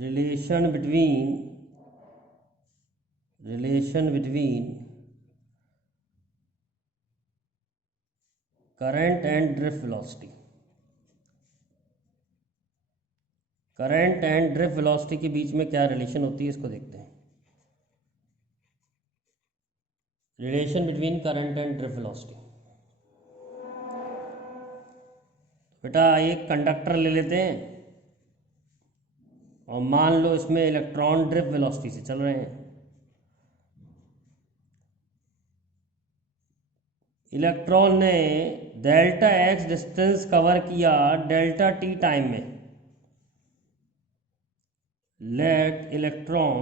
relation between current and drift velocity. Current and drift velocity के बीच में क्या relation होती है, इसको देखते हैं. Relation between current and drift velocity. बेटा एक कंडक्टर ले लेते हैं और मान लो इसमें इलेक्ट्रॉन ड्रिफ्ट वेलोसिटी से चल रहे हैं. इलेक्ट्रॉन ने डेल्टा एक्स डिस्टेंस कवर किया डेल्टा टी टाइम में. Let electron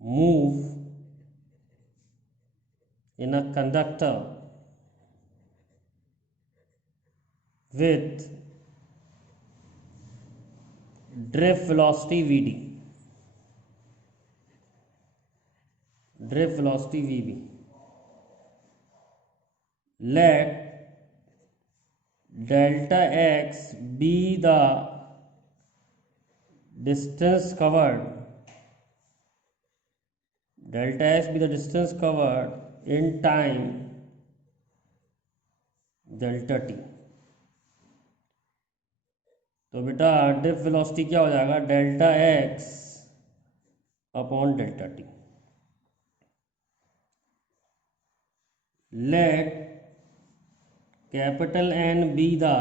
move in a conductor with drift velocity Vd. Drift velocity Vb. Let delta x be the distance covered. Delta x be the distance covered in time delta t. तो बेटा drift velocity क्या हो जाएगा, delta x upon delta T. Let capital N be the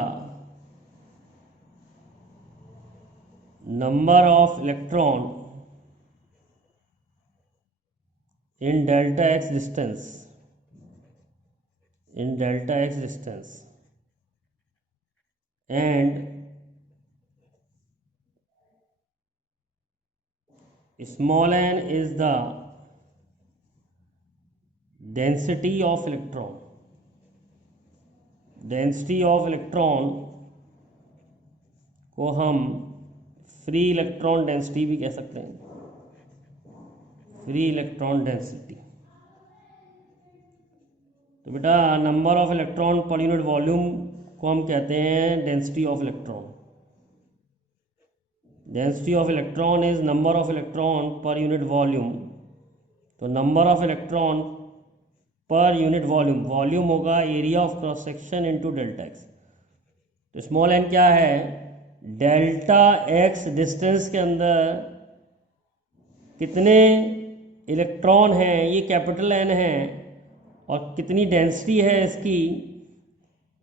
number of electron in delta x distance and small n is the density of electron. Density of electron को हम free electron density भी कह सकते हैं. Free electron density. तो बेटा number of electron per unit volume को हम कहते हैं density of electron. Density of electron is number of electron per unit volume. तो number of electron per unit volume, volume होगा area of cross section into delta x. तो small n क्या है, delta X distance के अंदर कितने electron हैं, ये कैपिटल एन है, और कितनी डेंसिटी है इसकी,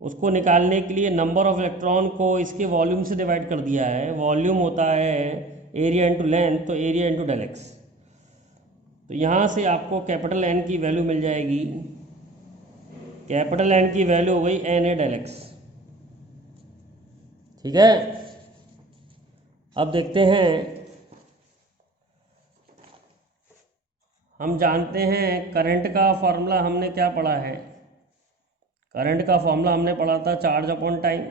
उसको निकालने के लिए नंबर ऑफ इलेक्ट्रॉन को इसके वॉल्यूम से डिवाइड कर दिया है. वॉल्यूम होता है एरिया इंटू लेंथ, तो एरिया इंटू डेल एक्स. तो यहाँ से आपको कैपिटल एन की वैल्यू मिल जाएगी. कैपिटल एन की वैल्यू हो गई एन ए डेल एक्स. ठीक है. अब देखते हैं, हम जानते हैं करंट का फॉर्मूला हमने क्या पढ़ा है. करंट का फॉर्मूला हमने पढ़ा था चार्ज अपॉन टाइम,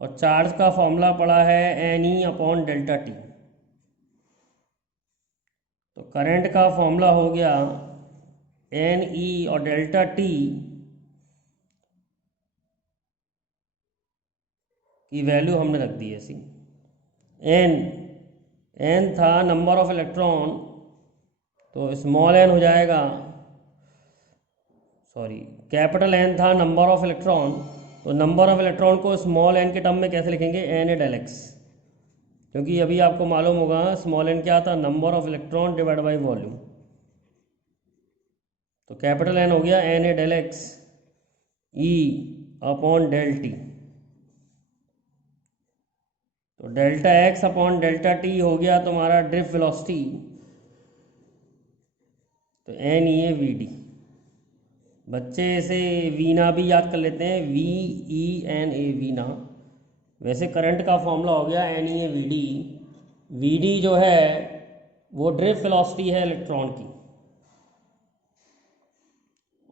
और चार्ज का फॉर्मूला पढ़ा है N E upon delta T. तो करंट का फॉर्मूला हो गया एन ई और डेल्टा टी की वैल्यू हमने रख दी ऐसी. एन था नंबर ऑफ इलेक्ट्रॉन, तो स्मॉल एन हो जाएगा, सॉरी कैपिटल एन था नंबर ऑफ इलेक्ट्रॉन, तो नंबर ऑफ इलेक्ट्रॉन को स्मॉल एन के टर्म में कैसे लिखेंगे, एन ए डेल एक्स. क्योंकि अभी आपको मालूम होगा स्मॉल एन क्या था, number of electron divide by volume. तो कैपिटल एन हो गया n A del x e upon del t. तो delta x upon delta t हो गया तुम्हारा ड्रिफ्ट वेलोसिटी. तो n E A we d. बच्चे इसे वीना भी याद कर लेते हैं, v e n A Veena. वैसे करंट का फॉर्मूला हो गया n E A we d. V d जो है वो ड्रिफ्ट वेलोसिटी है इलेक्ट्रॉन की.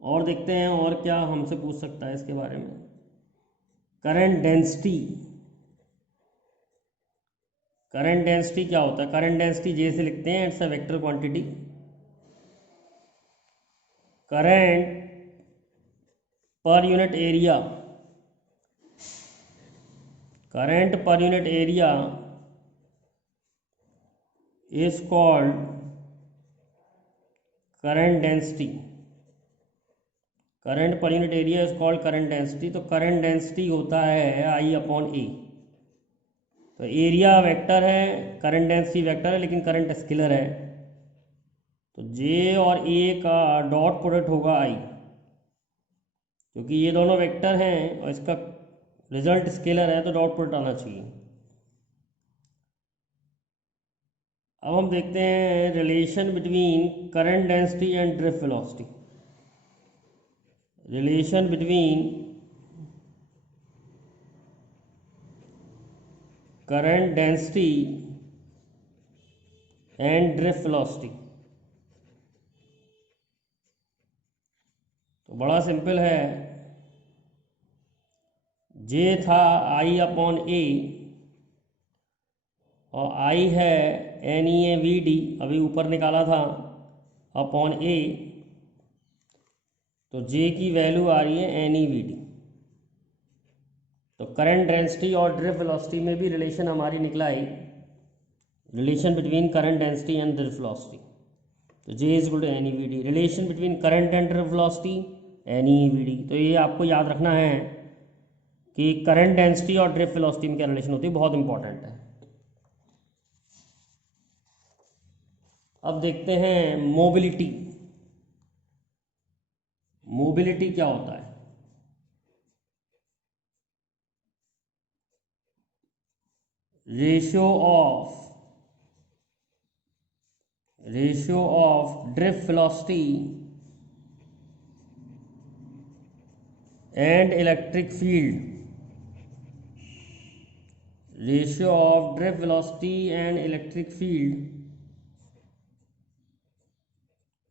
और देखते हैं और क्या हमसे पूछ सकता है इसके बारे में. Current density. करंट डेंसिटी क्या होता है, करंट डेंसिटी जैसे लिखते हैं, it's a vector quantity. Current per unit area, current per unit area is called current density. Current per unit area is called current density. तो करंट डेंसिटी होता है आई upon ए। तो एरिया वेक्टर है, current density vector है, लेकिन current scalar है। तो जे और ए का डॉट प्रोडक्ट होगा आई, क्योंकि ये दोनों वेक्टर हैं और इसका रिजल्ट स्केलर है, तो डॉट प्रोडक्ट आना चाहिए। अब हम देखते हैं relation between current density and drift velocity. Relation between current density and drift velocity. तो बड़ा सिंपल है, जे था आई अपॉन ए और आई है N E A we D, अभी ऊपर निकाला था, अपॉन ए। तो जे की वैल्यू आ रही है एन ई वी डी। तो करंट डेंसिटी और ड्रिफ्ट वेलोसिटी में भी रिलेशन हमारी निकला है, relation between current density and drift velocity. तो J is equal to n e v d. Relation between current and drift velocity n e v d. तो ये आपको याद रखना है कि करंट डेंसिटी और ड्रिफ्ट वेलोसिटी में क्या रिलेशन होती है, बहुत इंपॉर्टेंट है। अब देखते हैं मोबिलिटी। मोबिलिटी क्या होता है? Ratio of drift velocity and electric field. Ratio of drift velocity and electric field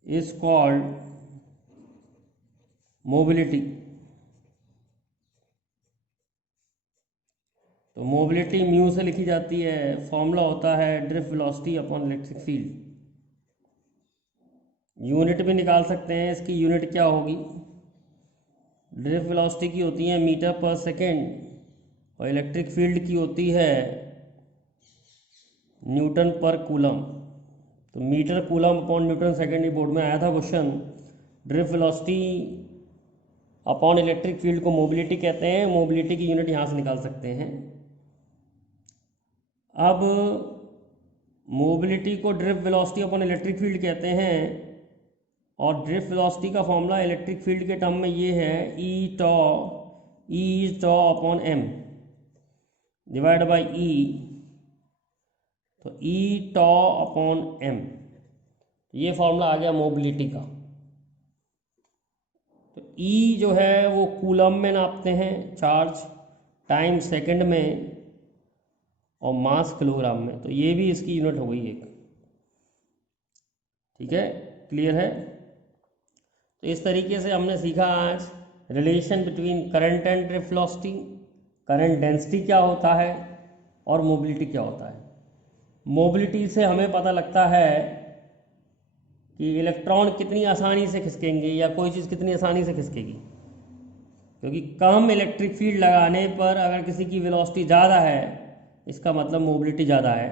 is called mobility। तो मोबिलिटी म्यू से लिखी जाती है, फॉर्मूला होता है drift velocity upon electric field. Unit भी निकाल सकते हैं, इसकी यूनिट क्या होगी? ड्रिफ्ट वेलोसिटी की होती है मीटर पर सेकेंड और इलेक्ट्रिक फील्ड की होती है न्यूटन पर कूलम। तो metre coulomb upon newton second, board में आया था question. Drift velocity upon electric field को मोबिलिटी कहते हैं, मोबिलिटी की यूनिट यहाँ से निकाल सकते हैं। अब मोबिलिटी को drift velocity upon electric field कहते हैं और ड्रिफ्ट वेलोसिटी का फॉर्मूला इलेक्ट्रिक फील्ड के टर्म में ये है ई टॉ upon M divide by E. तो ई टॉ अपॉन एम, ये फॉर्मूला आ गया मोबिलिटी का। तो ई जो है वो कूलम में नापते हैं, चार्ज टाइम सेकंड में, और मास किलोग्राम में। तो ये भी इसकी यूनिट हो गई एक। ठीक है, क्लियर है? तो इस तरीके से हमने सीखा आज relation between current and drift velocity, current density क्या होता है और मोबिलिटी क्या होता है। मोबिलिटी से हमें पता लगता है कि इलेक्ट्रॉन कितनी आसानी से खिसकेंगे या कोई चीज़ कितनी आसानी से खिसकेगी, क्योंकि कम इलेक्ट्रिक फील्ड लगाने पर अगर किसी की वेलोसिटी ज़्यादा है, इसका मतलब मोबिलिटी ज़्यादा है।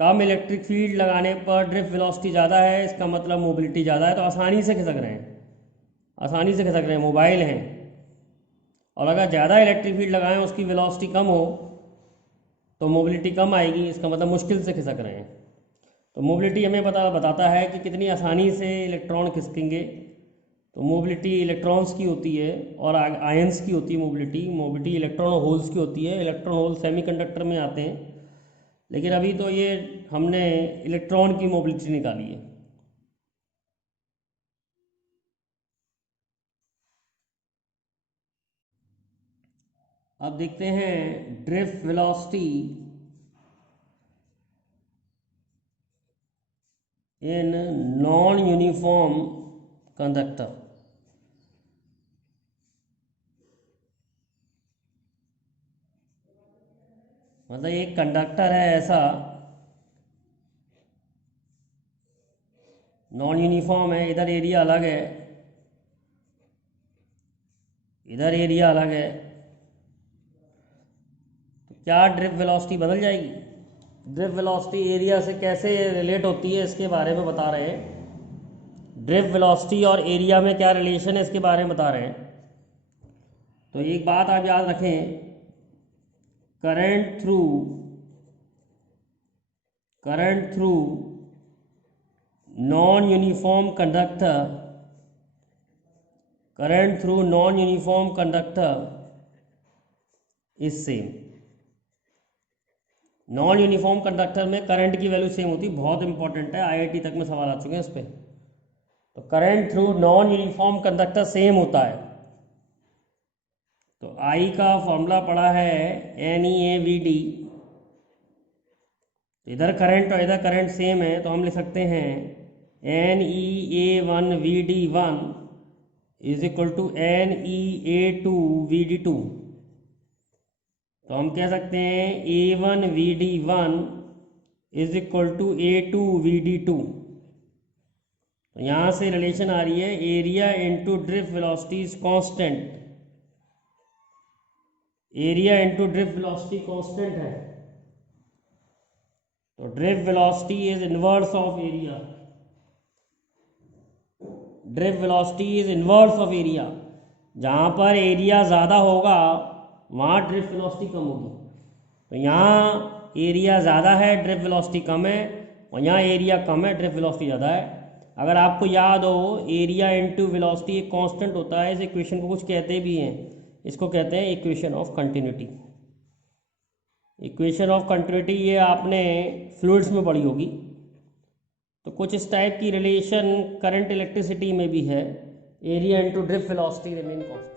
कम इलेक्ट्रिक फील्ड लगाने पर ड्रिफ्ट वेलोसिटी ज़्यादा है, इसका मतलब मोबिलिटी ज़्यादा है। तो आसानी से खिसक रहे हैं, आसानी से खिसक रहे हैं, मोबाइल हैं। और अगर ज़्यादा इलेक्ट्रिक फील्ड लगाएं, उसकी वेलोसिटी कम हो, तो मोबिलिटी कम आएगी, इसका मतलब मुश्किल से खिसक रहे हैं। तो मोबिलिटी हमें बताता है कि कितनी आसानी से इलेक्ट्रॉन खिसकेंगे। तो मोबिलिटी इलेक्ट्रॉन्स की होती है और आयंस की होती है। मोबिलिटी इलेक्ट्रॉन और होल्स की होती है। इलेक्ट्रॉन होल सेमीकंडक्टर में आते हैं, लेकिन अभी तो ये हमने इलेक्ट्रॉन की मोबिलिटी निकाली है। अब देखते हैं drift velocity in non uniform conductor. मतलब एक कंडक्टर है ऐसा, नॉन यूनिफॉर्म है, इधर एरिया अलग है, इधर एरिया अलग है। क्या ड्रिफ्ट वेलोसिटी बदल जाएगी? ड्रिफ्ट वेलोसिटी एरिया से कैसे रिलेट होती है इसके बारे में बता रहे हैं। ड्रिफ्ट वेलोसिटी और एरिया में क्या रिलेशन है इसके बारे में बता रहे हैं। तो एक बात आप याद रखें, current through non uniform conductor is same. Non uniform conductor में करंट की वैल्यू सेम होती है, बहुत इंपॉर्टेंट है, आईआईटी तक में सवाल आ चुके हैं इस पर। तो current through non uniform conductor same होता है। तो आई का फॉर्मूला पड़ा है NeAVD। इधर करंट और इधर करंट सेम है, तो हम लिख सकते हैं NeA1VD1 is equal to NeA2VD2। तो हम कह सकते हैं A1VD1 is equal to A2VD2। तो यहाँ से रिलेशन आ रही है area into drift velocity is constant. Area into drift velocity constant है, तो drift velocity is inverse of area. Drift velocity is inverse of area. जहाँ पर एरिया ज़्यादा होगा वहाँ ड्रिफ्ट वेलोसिटी कम होगी। तो यहाँ एरिया ज़्यादा है, ड्रिफ्ट वेलोसिटी कम है, और यहाँ एरिया कम है, ड्रिफ्ट वेलोसिटी ज़्यादा है। अगर आपको याद हो, एरिया इंटू वेलोसिटी एक कांस्टेंट होता है। इस इक्वेशन को कुछ कहते भी हैं, इसको कहते हैं equation of continuity. Equation of continuity ये आपने फ्लूइड्स में पढ़ी होगी। तो कुछ इस टाइप की रिलेशन करंट इलेक्ट्रिसिटी में भी है, area into drift velocity remain constant.